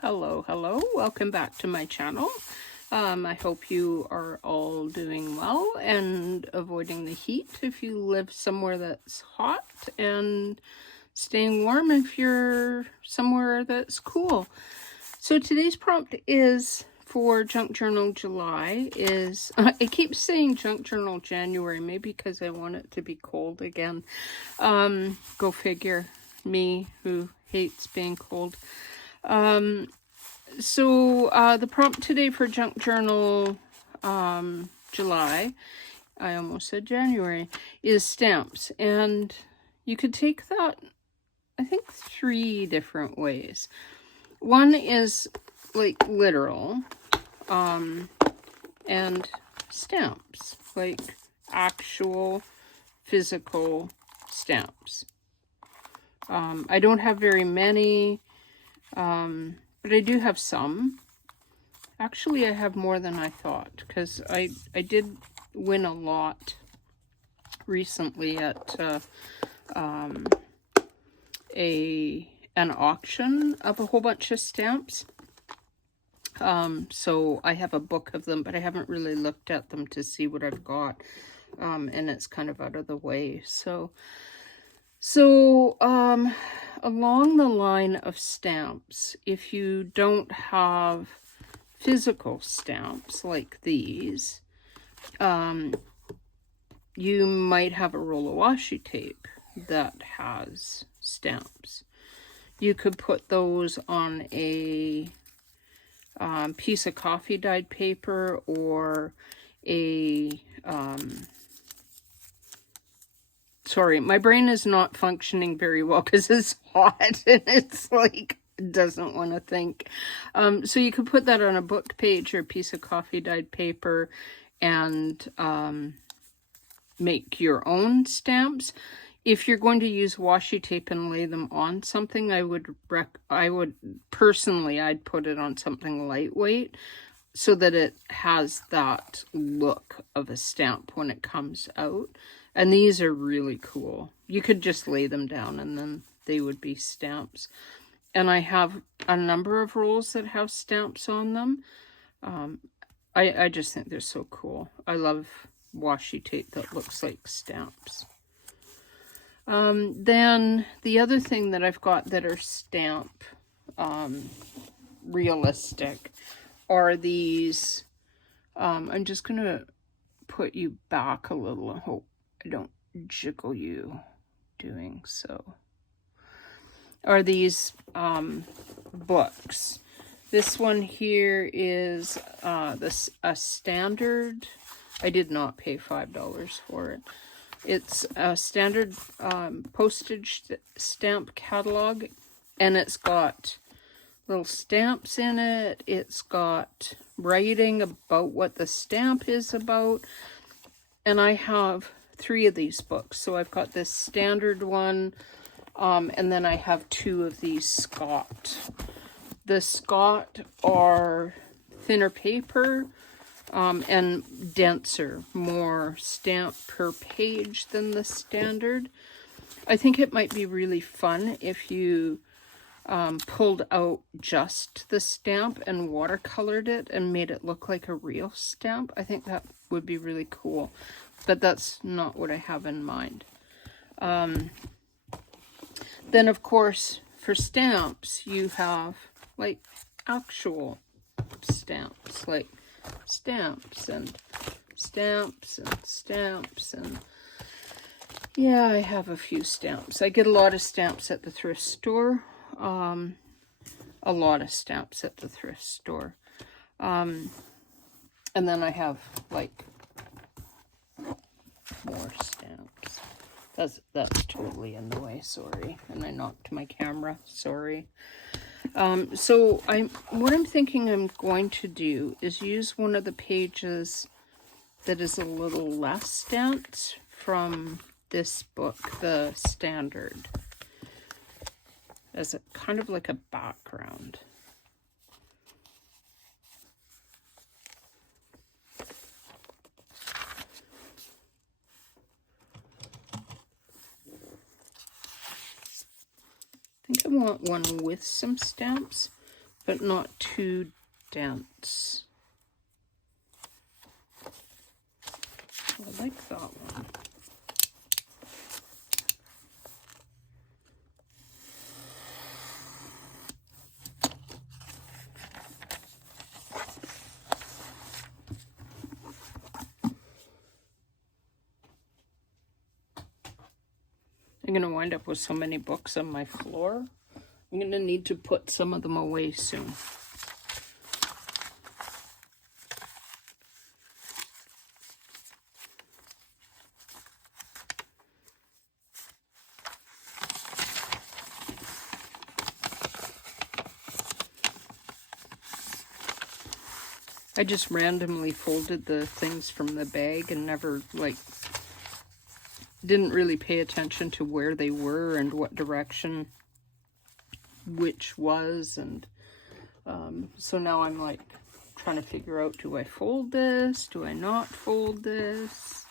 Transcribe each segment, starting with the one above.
Hello, hello. Welcome back to my channel. I hope you are all doing well and avoiding the heat if you live somewhere that's hot, and staying warm if you're somewhere that's cool. So today's prompt is for Junk Journal July is, I keep saying Junk Journal January, maybe because I want it to be cold again. Go figure, me who hates being cold. So the prompt today for Junk Journal July, I almost said January, is stamps. And you could take that, I think, 3 different ways. One is like literal, and stamps, like actual physical stamps. I don't have very many, but I do have some. Actually, I have more than I thought, because I did win a lot recently at an auction of a whole bunch of stamps. So I have a book of them, but I haven't really looked at them to see what I've got, and it's kind of out of the way. So along the line of stamps, if you don't have physical stamps like these, you might have a roll of washi tape that has stamps. You could put those on a piece of coffee dyed paper, or a sorry, my brain is not functioning very well because it's hot and it's like, doesn't want to think. So you could put that on a book page or a piece of coffee dyed paper and make your own stamps. If you're going to use washi tape and lay them on something, I'd put it on something lightweight so that it has that look of a stamp when it comes out. And these are really cool. You could just lay them down and then they would be stamps. And I have a number of rolls that have stamps on them. I just think they're so cool. I love washi tape that looks like stamps. Then the other thing that I've got that are stamp realistic are these. I'm just going to put you back a little and hope I don't jiggle you doing so. Are these books. This one here is a standard. I did not pay $5 for it. It's a standard postage stamp catalog, and it's got little stamps in it. It's got writing about what the stamp is about. And I have 3 of these books. So I've got this standard one, and then I have 2 of these Scott. The Scott are thinner paper, and denser, more stamp per page than the standard. I think it might be really fun if you pulled out just the stamp and watercolored it and made it look like a real stamp. I think that would be really cool, but that's not what I have in mind. Then, of course, for stamps, you have like actual stamps, like stamps and stamps and stamps, and yeah, I have a few stamps. I get a lot of stamps at the thrift store. A lot of stamps at the thrift store. And then I have like more stamps. That's totally in the way, sorry. And I knocked my camera, sorry. So what I'm thinking I'm going to do is use one of the pages that is a little less stamped from this book, the standard, as a kind of like a background. I think I want one with some stamps, but not too dense. I like that one. I'm going to wind up with so many books on my floor. I'm going to need to put some of them away soon. I just randomly folded the things from the bag and never, like, didn't really pay attention to where they were and what direction which was, and so now I'm like trying to figure out, do I fold this? Do I not fold this?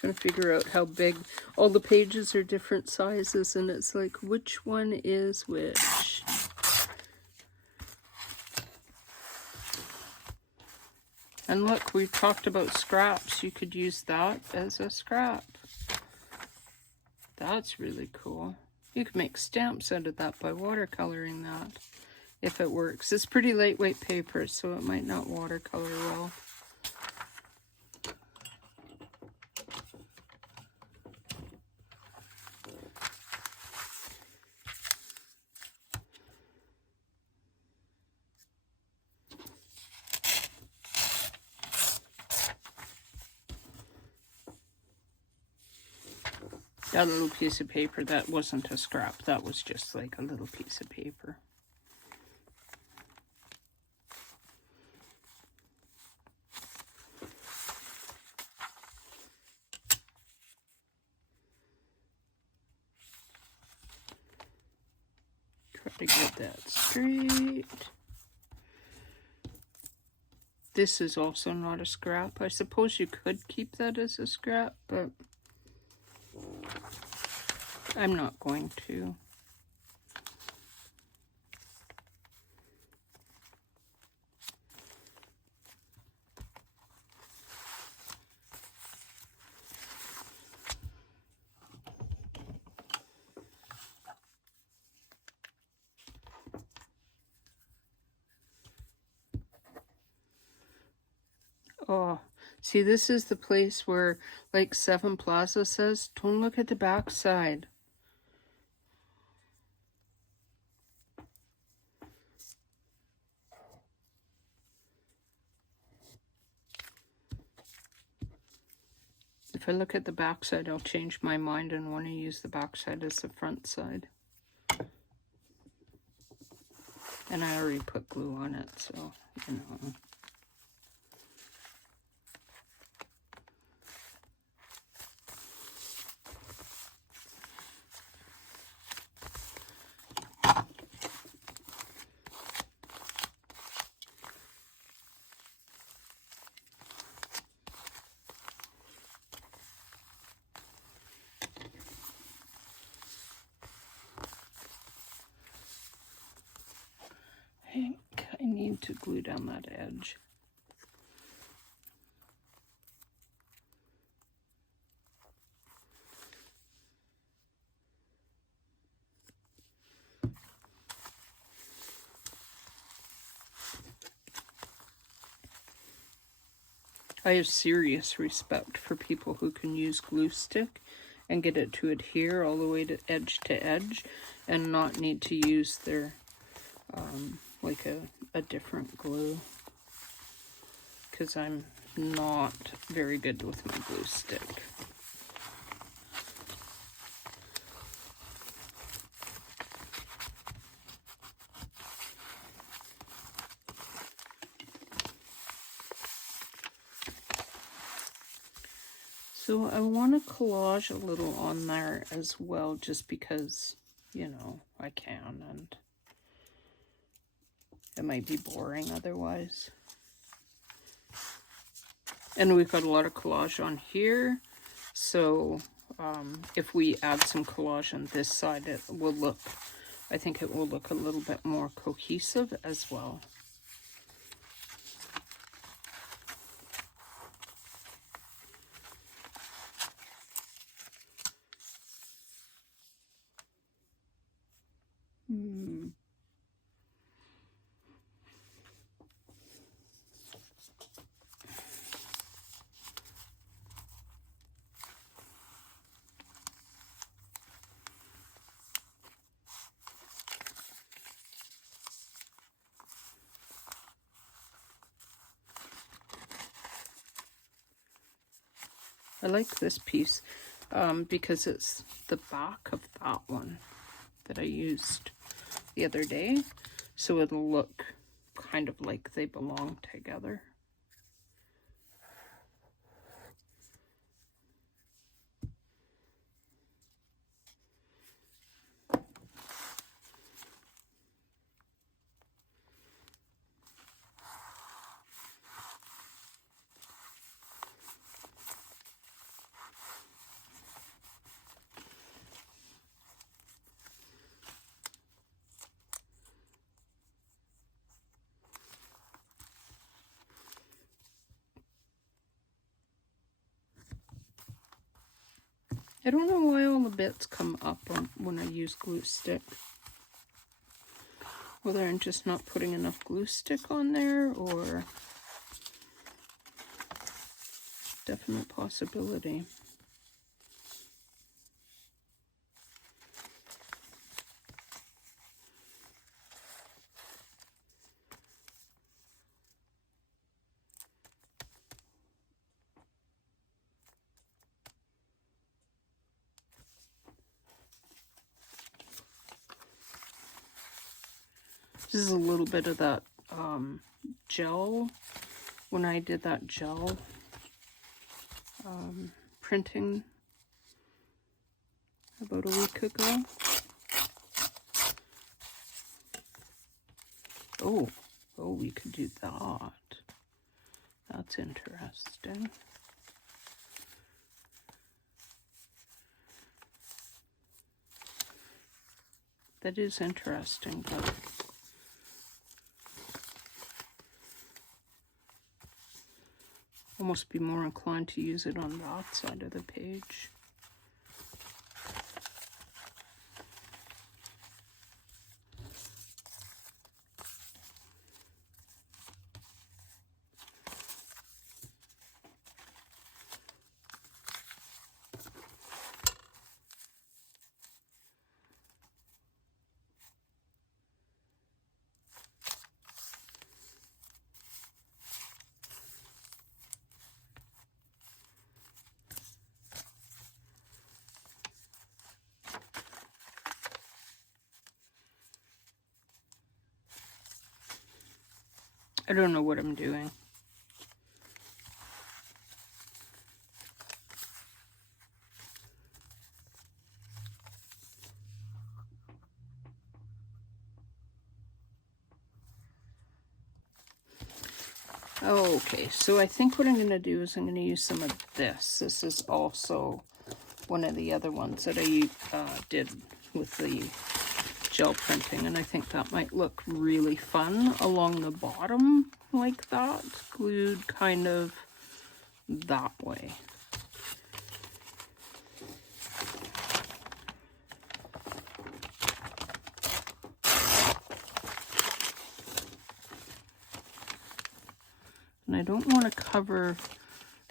Trying to figure out how big. All the pages are different sizes, and it's like, which one is which? And look, we talked about scraps. You could use that as a scrap. That's really cool. You could make stamps out of that by watercoloring that, if it works. It's pretty lightweight paper, so it might not watercolor well. That little piece of paper, that wasn't a scrap. That was just like a little piece of paper. Try to get that straight. This is also not a scrap. I suppose you could keep that as a scrap, but I'm not going to. Oh, see, this is the place where, like Seven Plaza says, don't look at the back side. If I look at the back side, I'll change my mind and want to use the back side as the front side. And I already put glue on it, so, you know. I need to glue down that edge. I have serious respect for people who can use glue stick and get it to adhere all the way to edge and not need to use their like a different glue, because I'm not very good with my glue stick. So I want to collage a little on there as well, just because, you know, I can, and it might be boring otherwise. And we've got a lot of collage on here. So if we add some collage on this side, it will look, I think it will look a little bit more cohesive as well. I like this piece because it's the back of that one that I used the other day. So it'll look kind of like they belong together. I don't know why all the bits come up when I use glue stick. Whether I'm just not putting enough glue stick on there, or definite possibility. This is a little bit of that gel, when I did that gel printing about a week ago. Oh, we could do that. That's interesting. That is interesting, but almost be more inclined to use it on that side of the page. I don't know what I'm doing. Okay, so I think what I'm going to do is I'm going to use some of this. This is also one of the other ones that I did with the gel printing, and I think that might look really fun along the bottom like that, glued kind of that way. And I don't want to cover,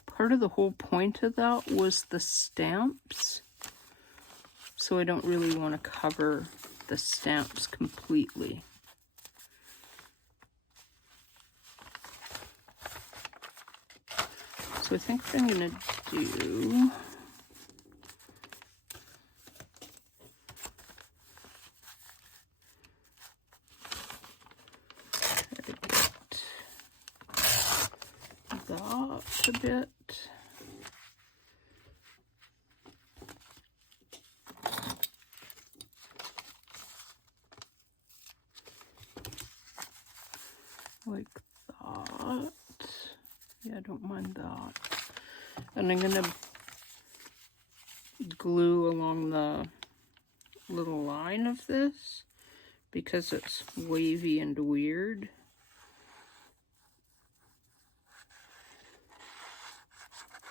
part of the whole point of that was the stamps, so I don't really want to cover the stamps completely. So I think what I'm going to do, that a bit. Like that. Yeah, I don't mind that. And I'm going to glue along the little line of this because it's wavy and weird.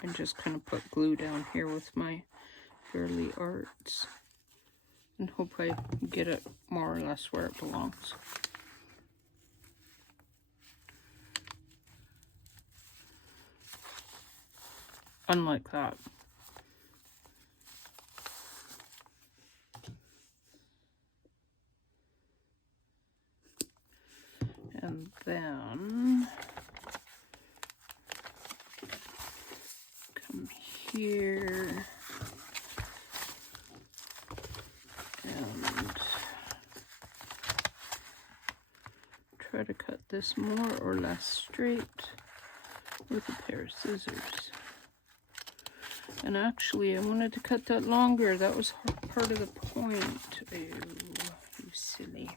And just kind of put glue down here with my Fairly Arts and hope I get it more or less where it belongs. Unlike that. And then come here and try to cut this more or less straight with a pair of scissors. And actually, I wanted to cut that longer. That was part of the point. Oh, you silly.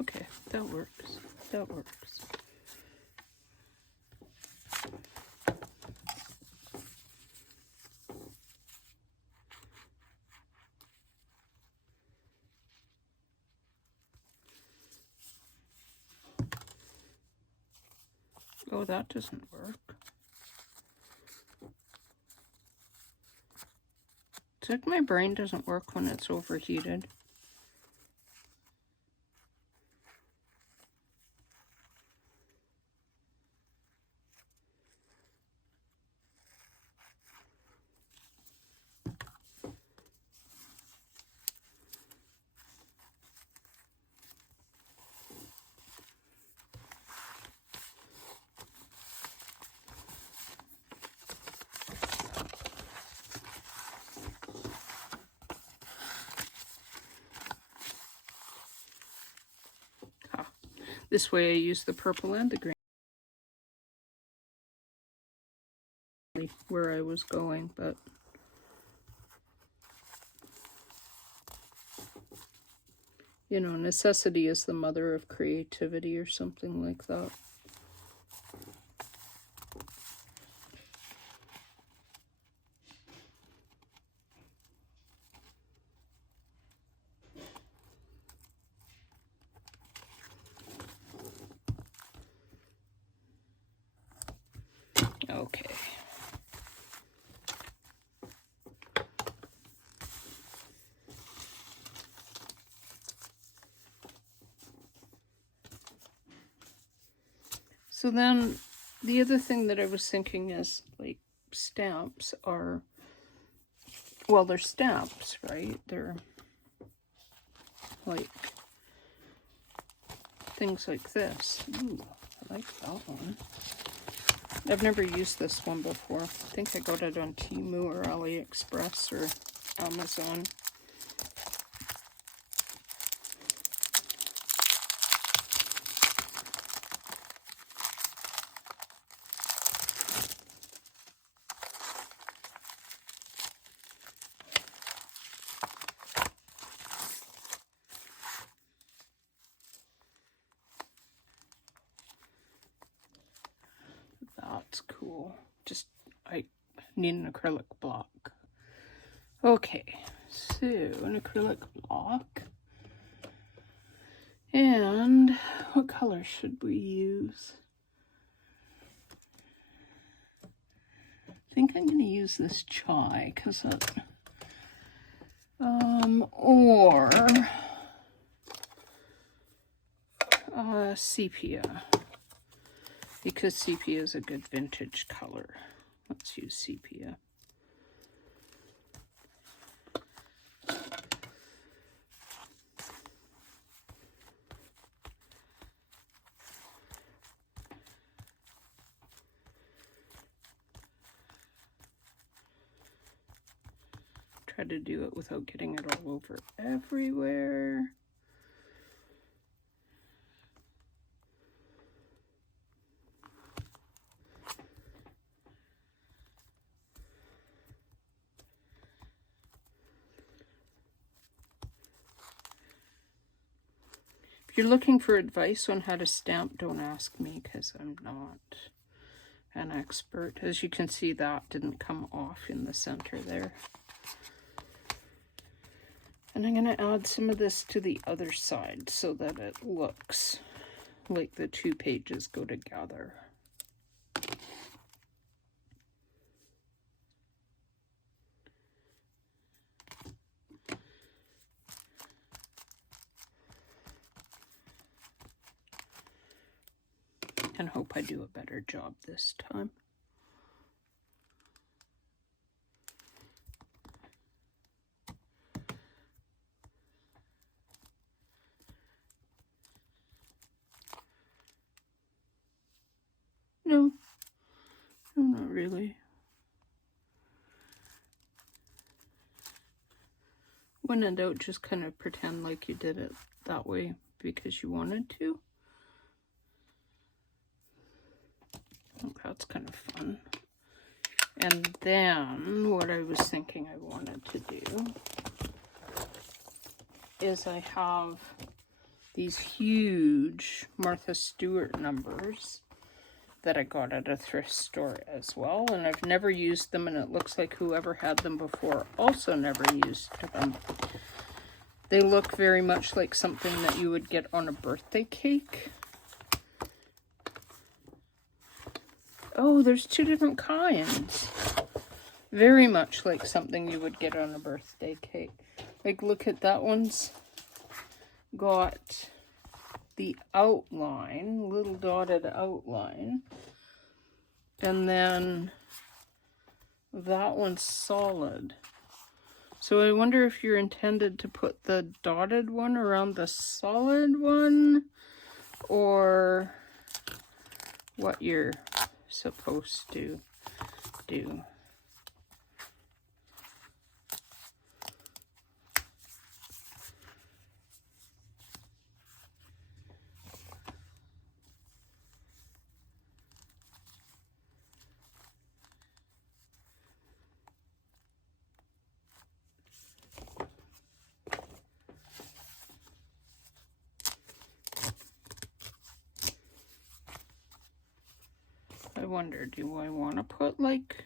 Okay, that works. That works. Oh, that doesn't work. It's like my brain doesn't work when it's overheated. This way I use the purple and the green where I was going, but you know, necessity is the mother of creativity or something like that. Okay. So then the other thing that I was thinking is, like, stamps are, well, they're stamps, right? They're like things like this. Ooh, I like that one. I've never used this one before. I think I got it on Temu or AliExpress or Amazon. That's cool. Just, I need an acrylic block. Okay, so an acrylic block. And what color should we use? I think I'm going to use this chai because it, or sepia, because sepia is a good vintage color. Let's use sepia. Try to do it without getting it all over everywhere. If you're looking for advice on how to stamp, don't ask me because I'm not an expert. As you can see, that didn't come off in the center there. And I'm going to add some of this to the other side so that it looks like the two pages go together. And hope I do a better job this time. No, not really. When in doubt, just kind of pretend like you did it that way because you wanted to. Oh, that's kind of fun. And then what I was thinking I wanted to do is I have these huge Martha Stewart numbers that I got at a thrift store as well, and I've never used them, and it looks like whoever had them before also never used them. They look very much like something that you would get on a birthday cake. Oh, there's two different kinds. Very much like something you would get on a birthday cake. Like, look at that one's got the outline, little dotted outline. And then that one's solid. So I wonder if you're intended to put the dotted one around the solid one, or what you're supposed to do. I wonder, do I want to put like,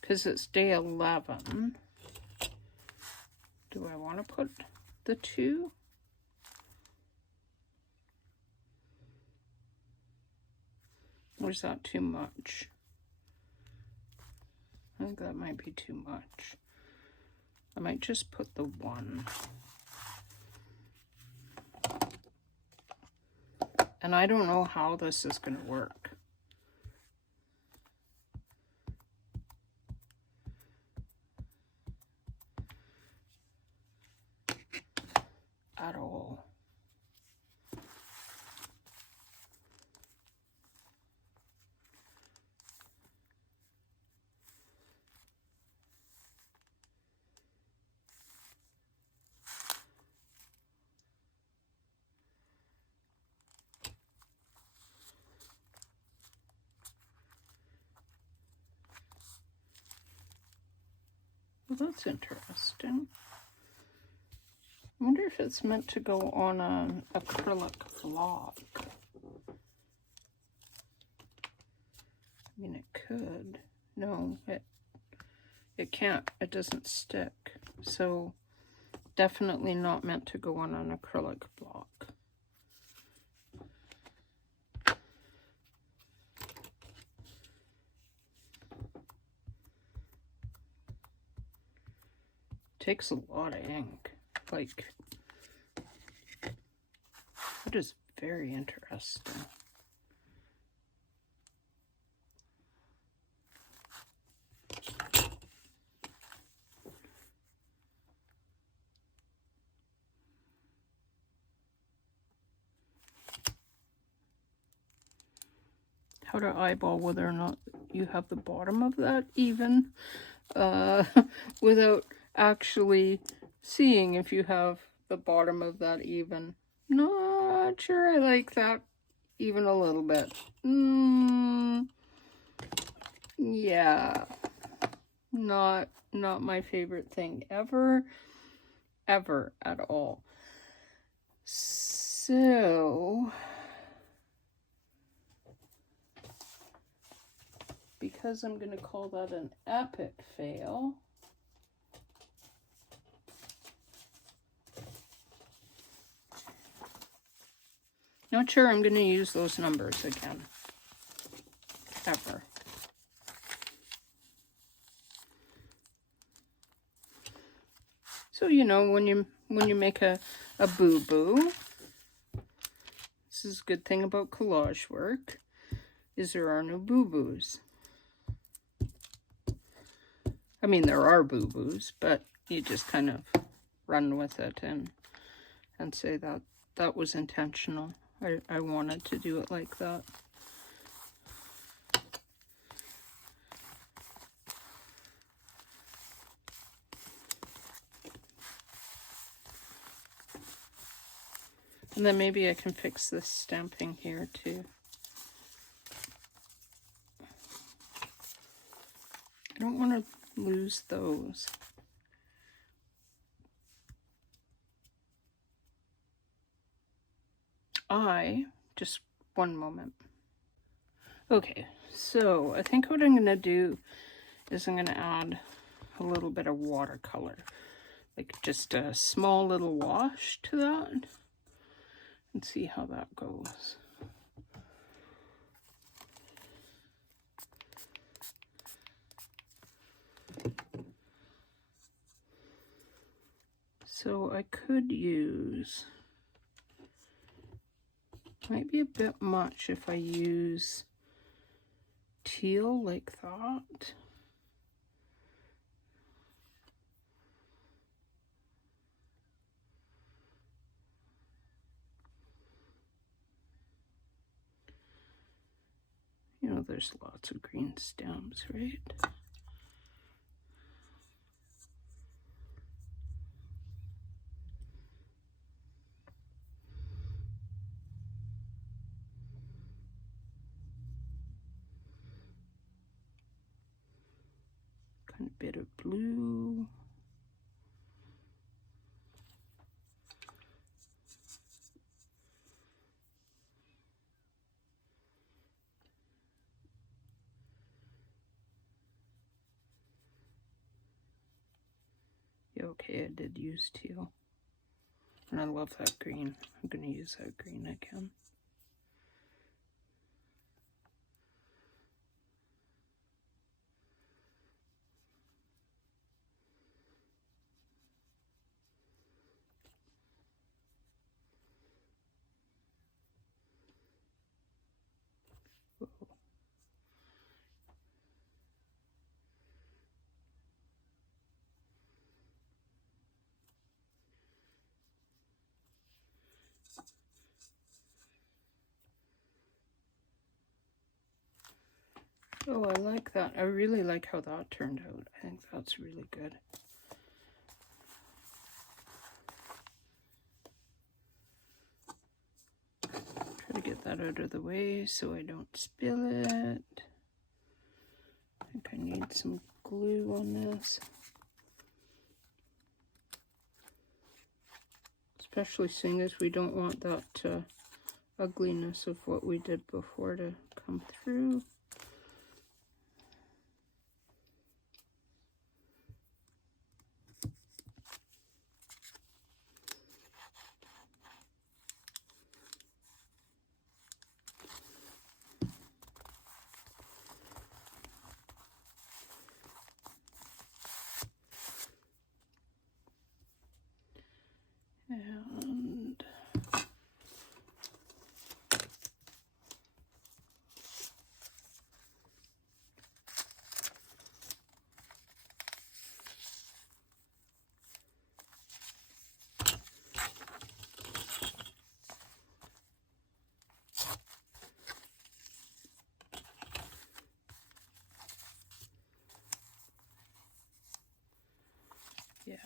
because it's day 11, do I want to put the 2? Or is that too much? I think that might be too much. I might just put the 1. And I don't know how this is going to work. At all. Well, that's interesting. I wonder if it's meant to go on an acrylic block. I mean, it could. No, it can't. It doesn't stick. So, definitely not meant to go on an acrylic block. Takes a lot of ink. Like, it is very interesting. How to eyeball whether or not you have the bottom of that even without actually seeing if you have the bottom of that even. Not sure I like that even a little bit. Yeah, not my favorite thing ever at all. So because I'm going to call that an epic fail, not sure I'm going to use those numbers again, ever. So, you know, when you make a boo-boo, this is a good thing about collage work, is there are no boo-boos. I mean, there are boo-boos, but you just kind of run with it and say that that was intentional. I wanted to do it like that. And then maybe I can fix this stamping here too. I don't want to lose those. Just one moment. Okay, so I think what I'm going to do is I'm going to add a little bit of watercolor. Like just a small little wash to that. And see how that goes. So I could use, might be a bit much if I use teal like that. You know, there's lots of green stamps, right? Kind of bit of blue. Yeah, okay, I did use teal. And I love that green. I'm going to use that green again. Oh, I like that. I really like how that turned out. I think that's really good. Try to get that out of the way so I don't spill it. I think I need some glue on this. Especially seeing as we don't want that ugliness of what we did before to come through. And Yeah.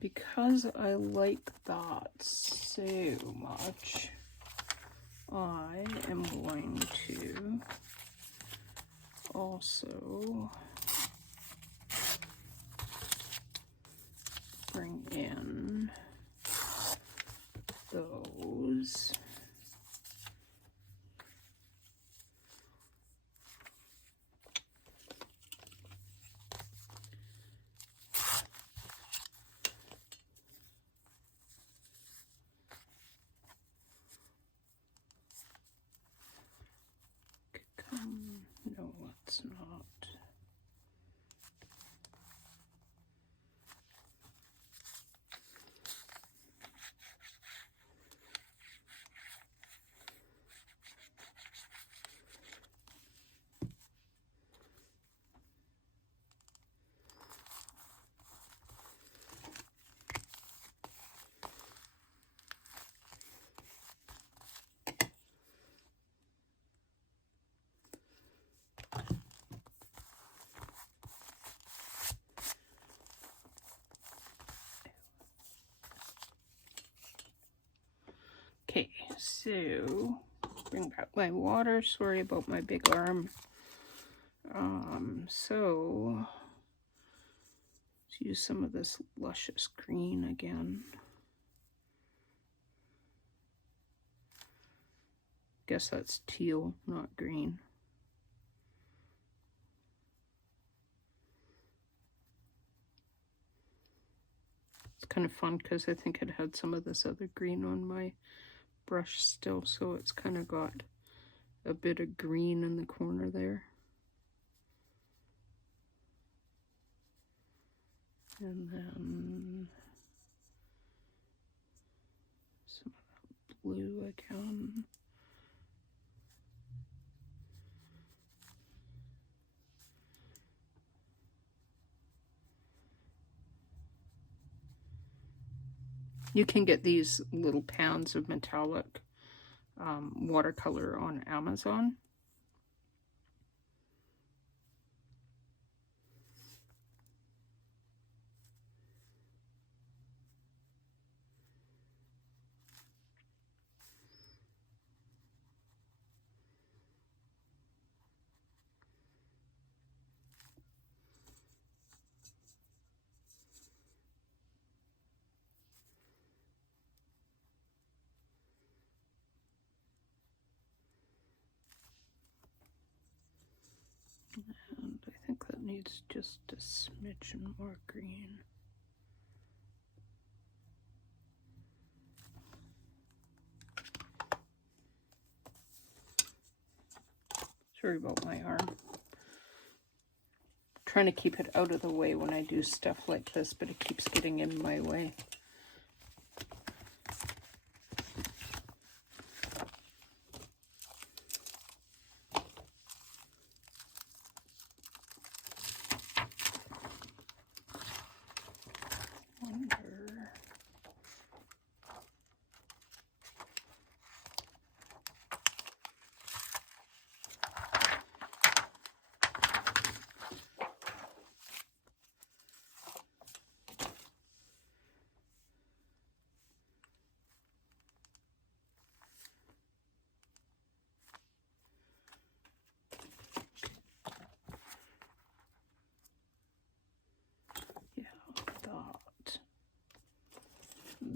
Because I like that so much, I am going to also bring in those. No, it's not. Okay, so bring back my water. Sorry about my big arm. So let's use some of this luscious green again. Guess that's teal, not green. It's kind of fun because I think it had some of this other green on my brush still, so it's kind of got a bit of green in the corner there. And then some blue again. You can get these little pans of metallic watercolor on Amazon. And I think that needs just a smidgen more green. Sorry about my arm. Trying to keep it out of the way when I do stuff like this, but it keeps getting in my way.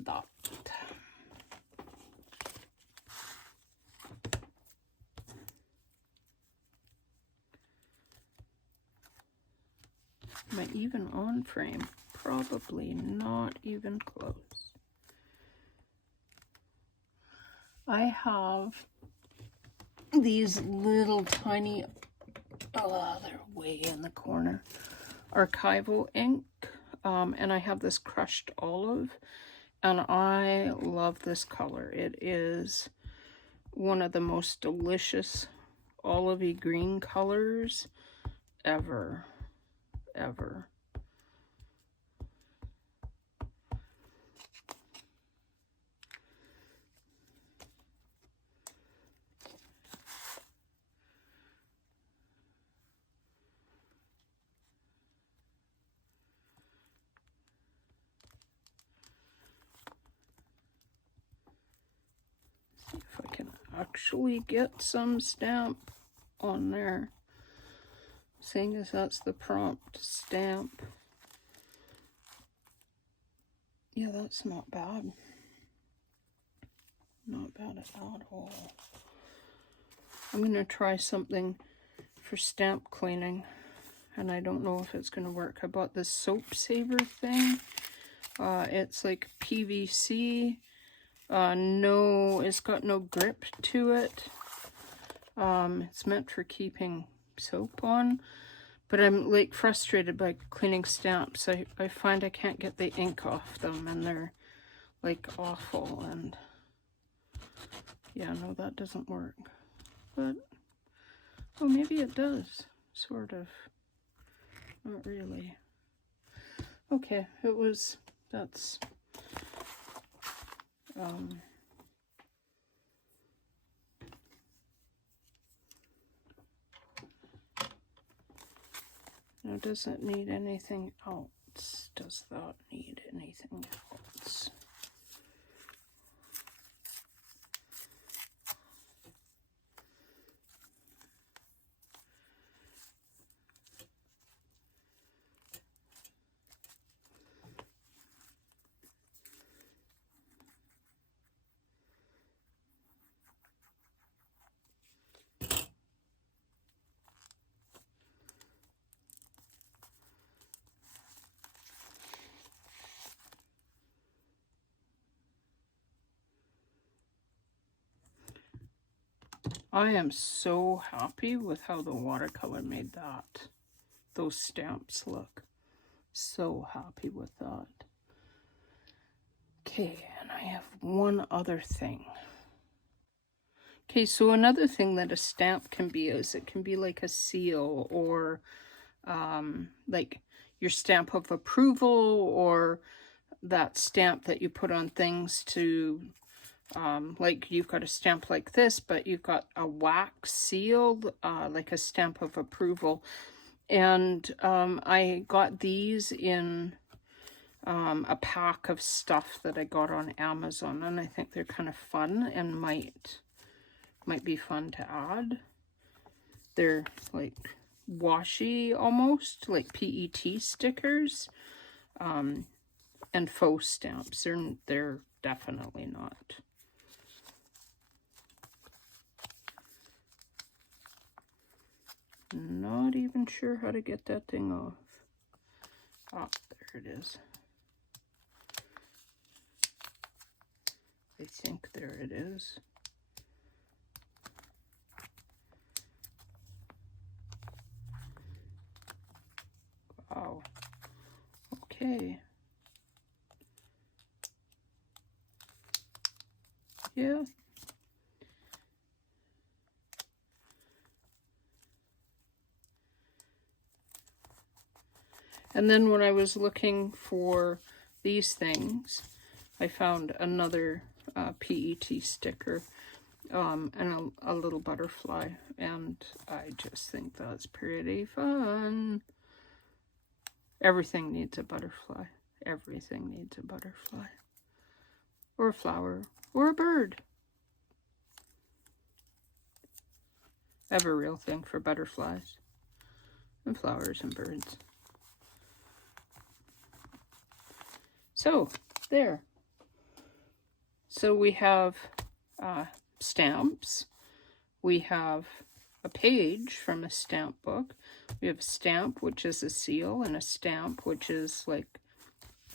That. Am I even on frame? Probably not even close. I have these little tiny, oh, they're way in the corner, archival ink, and I have this crushed olive, And I love this color. It is one of the most delicious olivey green colors ever. See if I can actually get some stamp on there, seeing as that's the prompt stamp. Yeah, that's not bad. Not bad at all. I'm going to try something for stamp cleaning, and I don't know if it's going to work. I bought this soap saver thing. It's like PVC. No, it's got no grip to it. It's meant for keeping soap on. But I'm like frustrated by cleaning stamps. I find I can't get the ink off them, and they're like awful. And yeah, no, that doesn't work. But, oh, maybe it does. Sort of. Not really. Okay, that's, now, does it need anything else? Does that need anything else? I am so happy with how the watercolor made those stamps look. So happy with that. Okay, and I have one other thing. Okay, so another thing that a stamp can be is it can be like a seal, or like your stamp of approval, or that stamp that you put on things to, like you've got a stamp like this, but you've got a wax seal, like a stamp of approval. And I got these in a pack of stuff that I got on Amazon, and I think they're kind of fun and might be fun to add. They're like washi almost, like PET stickers, and faux stamps. They're definitely not. Not even sure how to get that thing off. Ah, there it is. I think there it is. Wow. Okay. Yeah. And then when I was looking for these things, I found another PET sticker and a little butterfly, and I just think that's pretty fun. Everything needs a butterfly. Everything needs a butterfly. Or a flower. Or a bird. I have a real thing for butterflies and flowers and birds. So, there. So we have stamps. We have a page from a stamp book. We have a stamp, which is a seal, and a stamp, which is like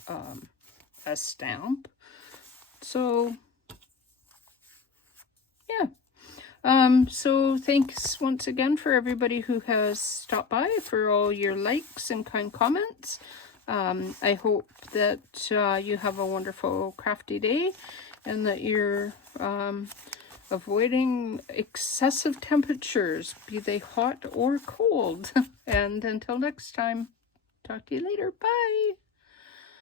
a stamp. So, yeah. So thanks once again for everybody who has stopped by, for all your likes and kind comments. I hope that you have a wonderful crafty day, and that you're avoiding excessive temperatures, be they hot or cold. And until next time, talk to you later. Bye.